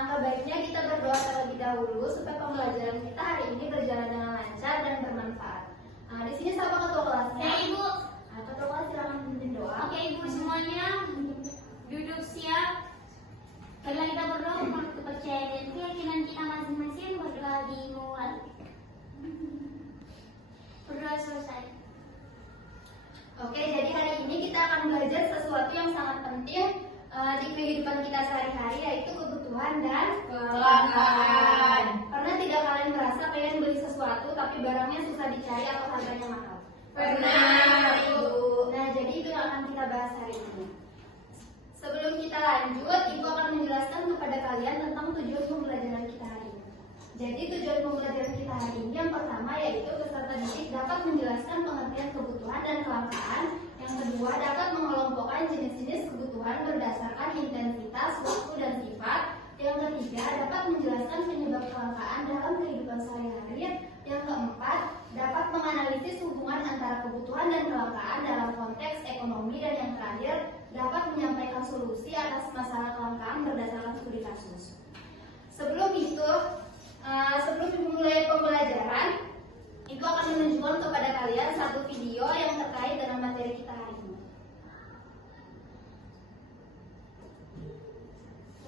Alangkah baiknya kita berdoa terlebih dahulu supaya pembelajaran kita hari ini berjalan dengan lancar dan bermanfaat. Di sini siapa ketua kelasnya? Ya, Ibu. Ketua kelas silakan memimpin doa. Oke, Ibu semuanya duduk siap. Marilah kita berdoa menurut kepercayaan dan keyakinan kita masing-masing. Berdoa dimulai. Berdoa selesai. Oke, jadi hari ini kita akan belajar sesuatu yang sangat penting di kehidupan kita sehari-hari, yaitu kebutuhan dan kelangkaan. Pernah tidak kalian merasa pengen beli sesuatu tapi barangnya susah dicari atau harganya mahal? Pernah, Ibu. Nah, jadi itu yang akan kita bahas hari ini. Sebelum kita lanjut, Ibu akan menjelaskan kepada kalian tentang tujuan pembelajaran kita hari ini. Jadi tujuan pembelajaran kita hari ini yang pertama yaitu peserta didik dapat menjelaskan pengertian kebutuhan dan kelangkaan. Yang kedua, dapat mengelompokkan jenis-jenis kebutuhan berdasarkan intensitas, waktu, dan sifat. Yang ketiga, dapat menjelaskan penyebab kelangkaan dalam kehidupan sehari-hari. Yang keempat, dapat menganalisis hubungan antara kebutuhan dan kelangkaan dalam konteks ekonomi. Dan yang terakhir, dapat menyampaikan solusi atas masalah kelangkaan berdasarkan studi kasus. Sebelum memulai pembelajaran, Ibu akan menunjukkan kepada kalian satu video yang terkait dengan materi kita hari ini.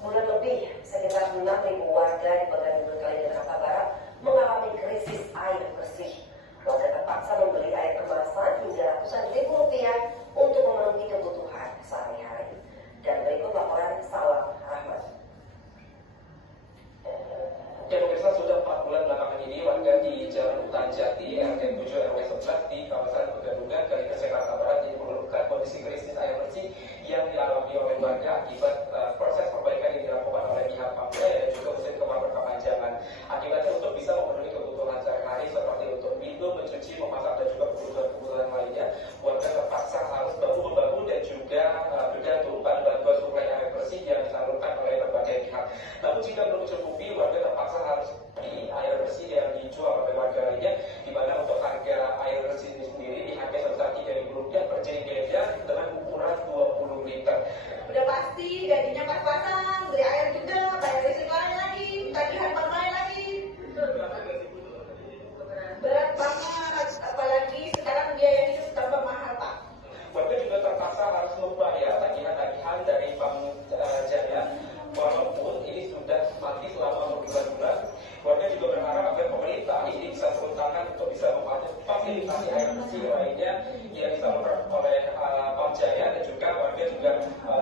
Bulan lebih, sekitar 6.000 warga di Bagian Bengkali, Jakarta Barat mengalami krisis air bersih. Warga terpaksa membeli air kemasan hingga ratusan ribu rupiah untuk memenuhi kebutuhan sehari-hari. Dan berikut laporan Salam Rahmat. Dan pemirsa, sudah 4 bulan belakangan ini warga di Jalan Utan Jati, RT 7 RW 11 di kawasan Pegadungan, Kalimas, Jakarta Barat ini mengeluhkan kondisi krisis air bersih yang dialami oleh warga akibat proses perbaikan yang dilakukan oleh pihak Pemda dan juga mesin kemarau berkepanjangan. Akibatnya untuk bisa memenuhi kebutuhan sehari-hari seperti untuk minum, mencuci, memasak dan juga kebutuhan lainnya, warga terpaksa harus bahu-membahu dan juga bergantung pada bantuan suplai air bersih yang disalurkan oleh berbagai pihak. Namun jika belum mencukupi, warga terpaksa harus beli air bersih yang dijual oleh warga lainnya, di mana untuk harga air bersih ini sendiri di harga sebesar Rp3.000 per jerigennya dengan ukuran 20 liter. Udah pasti gajinya pas-pasan, beli air juga, bayar listrik lain lagi, tagihan bank lain lagi. Berat banget, apalagi sekarang biaya hidup tambah mahal, Pak. Warga juga terpaksa harus membayar tagihan-tagihan dari Bank Jaya, walaupun ini sudah mati selama berbulan-bulan. Warga juga berharap agar pemerintah ini bisa turun tangan untuk bisa memfasilitasi air bersih lainnya yang disalurkan oleh Bank Jaya, dan juga warga juga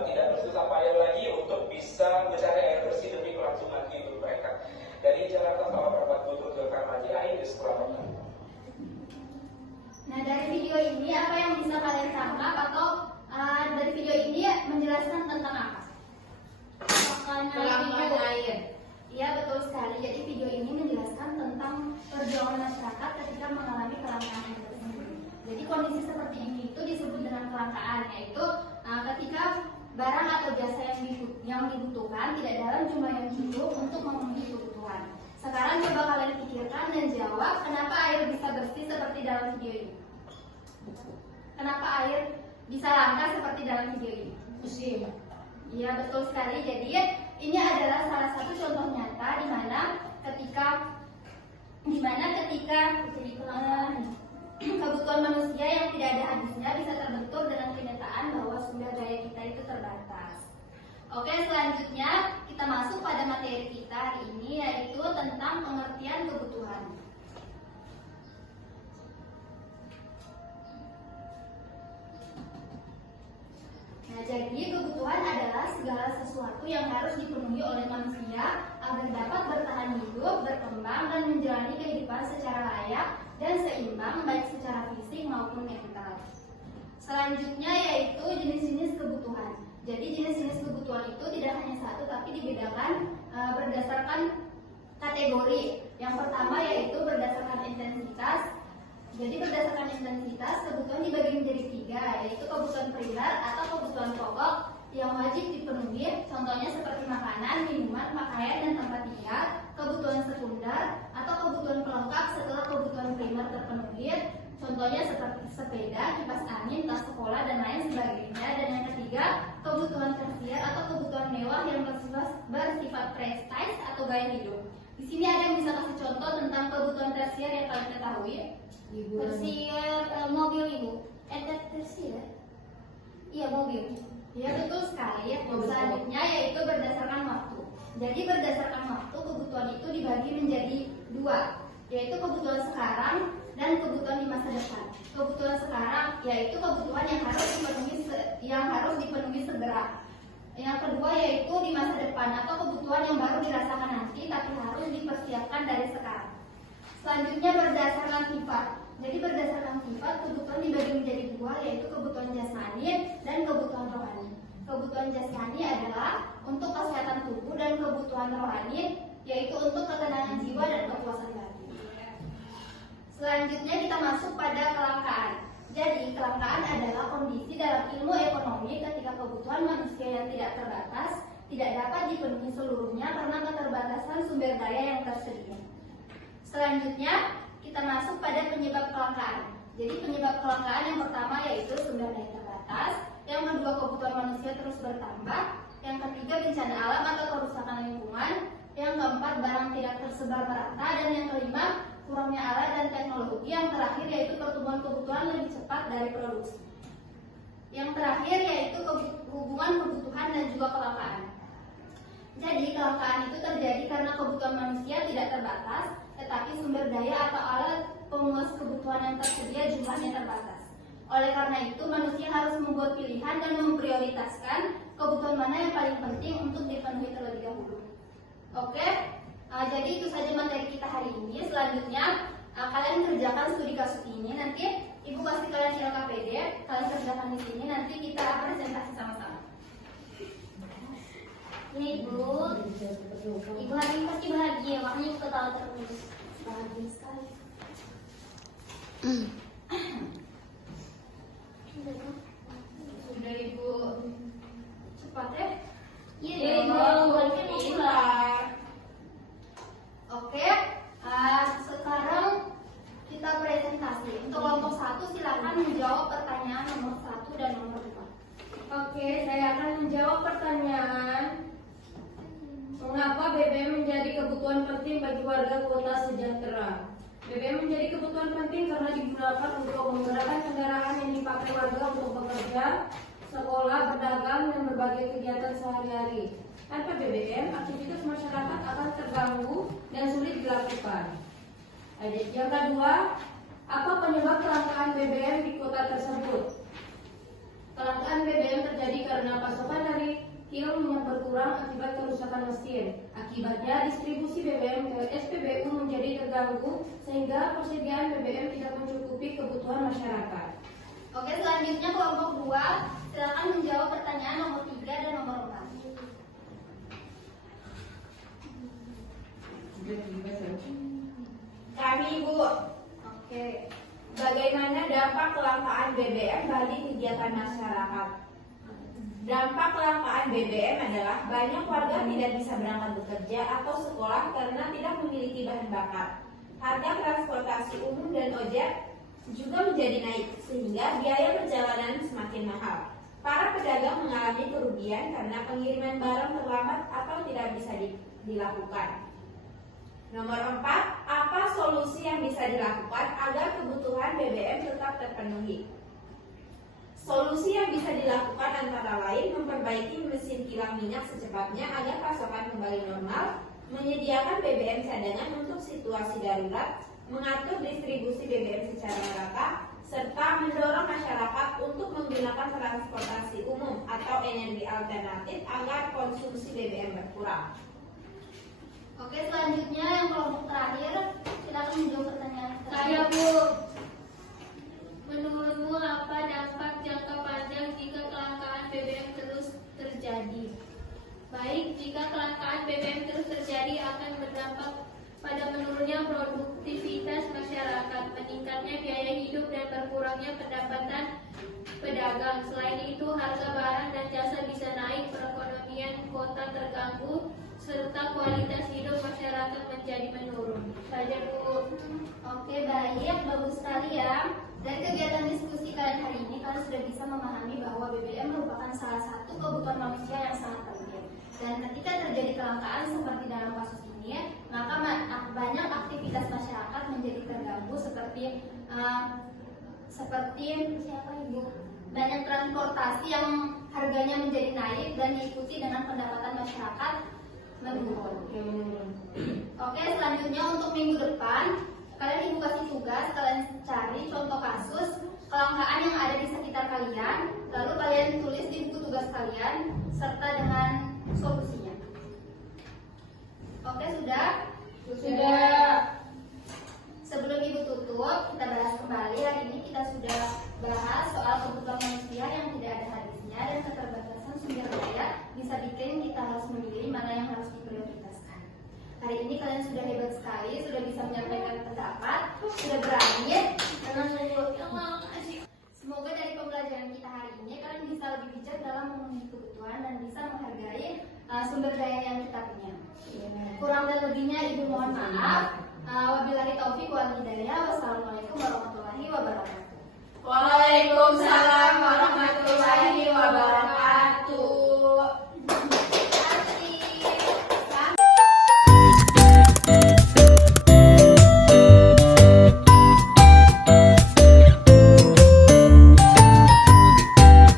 tidak bersusah payah lagi untuk bisa mencari air bersih demi kelangsungan hidup mereka. Dari Jakarta, Salam Rahmat, Guntur Zulkarnain, ini Surakarta. Nah, dari video ini apa yang bisa kalian tangkap atau dari video ini menjelaskan tentang apa? Kelangkaan air. Iya, betul sekali. Jadi video ini menjelaskan tentang perjuangan masyarakat ketika mengalami kelangkaan air bersih. Jadi kondisi seperti ini itu disebut dengan kelangkaan, yaitu ketika barang atau jasa yang dibutuhkan tidak dalam jumlah yang cukup untuk memenuhi kebutuhan. Sekarang coba kalian pikirkan dan jawab kenapa air bisa bersih seperti dalam video ini. Kenapa air bisa langka seperti dalam video ini? Musim. Iya, betul sekali. Jadi ini adalah salah satu contoh nyata di mana ketika kebutuhan manusia yang tidak ada habisnya bisa terbentur dengan kenyataan bahwa sumber daya kita itu terbatas. Oke, selanjutnya kita masuk pada materi kita hari ini, yaitu tentang pengertian kebutuhan. Nah, jadi kebutuhan adalah segala sesuatu yang harus dipenuhi oleh manusia agar dapat bertahan hidup, berkembang, dan menjalani kehidupan secara layak dan seimbang baik secara fisik maupun mental. Selanjutnya yaitu jenis-jenis kebutuhan. Jadi jenis-jenis kebutuhan itu tidak hanya satu tapi dibedakan berdasarkan kategori. Yang pertama yaitu berdasarkan intensitas. Jadi berdasarkan intensitas kebutuhan dibagi menjadi 3, yaitu kebutuhan primer atau kebutuhan pokok yang wajib dipenuhi, contohnya seperti makanan, minuman, pakaian, dan tempat tinggal. Kebutuhan sekunder atau kebutuhan pelengkap setelah kebutuhan primer terpenuhi, contohnya seperti sepeda, kipas angin, tas sekolah, dan lain sebagainya. Dan yang ketiga, kebutuhan tersier atau kebutuhan mewah yang bersifat prestis gaya hidup. Di sini ada yang bisa kasih contoh tentang kebutuhan tersier yang kalian ketahui. Tersier mobil ibu. Tersier? Iya mobil. Ya betul sekali. Selanjutnya yaitu berdasarkan waktu. Jadi berdasarkan waktu kebutuhan itu dibagi menjadi dua, yaitu kebutuhan sekarang dan kebutuhan di masa depan. Kebutuhan sekarang yaitu kebutuhan yang harus dipenuhi segera. Yang kedua yaitu di masa depan atau kebutuhan yang baru dirasakan nanti tapi harus dipersiapkan dari sekarang. Selanjutnya berdasarkan sifat. Jadi berdasarkan sifat kebutuhan dibagi menjadi dua, yaitu kebutuhan jasmani dan kebutuhan rohani. Kebutuhan jasmani adalah untuk kesehatan tubuh dan kebutuhan rohani yaitu untuk ketenangan jiwa dan kepuasan batin. Selanjutnya kita masuk pada kelangkaan. Jadi kelangkaan adalah kondisi dalam ilmu ekonomi ketika kebutuhan manusia yang tidak terbatas tidak dapat dipenuhi seluruhnya karena keterbatasan sumber daya yang tersedia. Selanjutnya kita masuk pada penyebab kelangkaan. Jadi penyebab kelangkaan yang pertama yaitu sumber daya terbatas, yang kedua kebutuhan manusia terus bertambah, yang ketiga bencana alam atau kerusakan lingkungan, yang keempat barang tidak tersebar merata, dan yang kelima kurangnya alat dan teknologi, yang terakhir yaitu pertumbuhan kebutuhan lebih cepat dari produksi. Yang terakhir yaitu hubungan kebutuhan dan juga kelangkaan. Jadi kelangkaan itu terjadi karena kebutuhan manusia tidak terbatas, tetapi sumber daya atau alat pemuas kebutuhan yang tersedia jumlahnya terbatas. Oleh karena itu manusia harus membuat pilihan dan memprioritaskan kebutuhan mana yang paling penting untuk dipenuhi terlebih dahulu. Oke? Jadi itu saja materi kita hari ini. Selanjutnya kalian kerjakan studi kasus ini. Nanti ibu kasih kalian file KPD. Kalian kerjakan di sini. Nanti kita presentasi sama-sama. Ya ibu. Ibu hari ini pasti bahagia. Makanya ibu ketawa terus. Bahagia sekali. Sudah ibu cepat ya? Iya ibu. Balikin mau pulang. Oke, sekarang kita presentasi. Untuk kelompok 1 silakan menjawab pertanyaan nomor 1 dan nomor 2. Oke, saya akan menjawab pertanyaan. Mengapa BBM menjadi kebutuhan penting bagi warga kota sejahtera? BBM menjadi kebutuhan penting karena digunakan untuk menggerakkan kendaraan yang dipakai warga untuk bekerja, sekolah, berdagang, dan berbagai kegiatan sehari-hari. Tanpa BBM, aktivitas masyarakat akan terganggu dan sulit dilakukan. Yang kedua, apa penyebab kelangkaan BBM di kota tersebut? Kelangkaan BBM terjadi karena pasokan dari kilang minyak berkurang akibat kerusakan mesin. Akibatnya, distribusi BBM ke SPBU menjadi terganggu sehingga persediaan BBM tidak mencukupi kebutuhan masyarakat. Oke, selanjutnya kelompok 2 silakan menjawab pertanyaan nomor 3 dan nomor 4. Kami ibu. Oke. Bagaimana dampak kelangkaan BBM bagi kegiatan masyarakat? Dampak kelangkaan BBM adalah banyak warga tidak bisa berangkat bekerja atau sekolah karena tidak memiliki bahan bakar. Harga transportasi umum dan ojek juga menjadi naik sehingga biaya perjalanan semakin mahal. Para pedagang mengalami kerugian karena pengiriman barang terlambat atau tidak bisa dilakukan. Nomor 4, apa solusi yang bisa dilakukan agar kebutuhan BBM tetap terpenuhi? Solusi yang bisa dilakukan antara lain memperbaiki mesin kilang minyak secepatnya agar pasokan kembali normal, menyediakan BBM cadangan untuk situasi darurat, mengatur distribusi BBM secara merata, serta mendorong masyarakat untuk menggunakan transportasi umum atau energi alternatif agar konsumsi BBM berkurang. Oke, selanjutnya yang kelompok terakhir silakan menjawab pertanyaan. Saya Bu. Menurutmu apa dampak jangka panjang jika kelangkaan BBM terus terjadi? Baik, jika kelangkaan BBM terus terjadi akan berdampak pada menurunnya produktivitas masyarakat, meningkatnya biaya hidup dan berkurangnya pendapatan pedagang. Selain itu, harga barang dan jasa bisa naik, perekonomian kota terganggu, serta kualitas hidup masyarakat menjadi menurun. Saja Bu. Oke, baik, bagus sekali ya. Dari kegiatan diskusi kalian hari ini, kalian sudah bisa memahami bahwa BBM merupakan salah satu kebutuhan manusia yang sangat penting. Dan ketika terjadi kelangkaan seperti dalam kasus ini, ini, maka banyak aktivitas masyarakat menjadi terganggu seperti siapa ibu? Banyak transportasi yang harganya menjadi naik dan diikuti dengan pendapatan masyarakat menurun. Oke, selanjutnya untuk minggu depan kalian ibu kasih tugas, kalian cari contoh kasus kelangkaan yang ada di sekitar kalian, lalu kalian tulis di buku tugas kalian serta dengan solusinya. Oke, sudah? Sebelum ibu tutup, kita bahas kembali. Hari ini kita sudah bahas soal kebutuhan manusia yang tidak ada habisnya dan keterbatasan sumber daya bisa bikin kita harus memilih mana yang harus diprioritaskan. Hari ini kalian sudah hebat sekali, sudah bisa menyampaikan pendapat, sudah berani dengan semoga dari pembelajaran kita hari ini kalian bisa lebih bijak dalam memenuhi kebutuhan dan bisa menghargai sumber daya yang kita punya. Kurang dan lebihnya ibu mohon maaf. Wabillahi taufiq wal hidayah. Wassalamualaikum warahmatullahi wabarakatuh. Waalaikumsalam.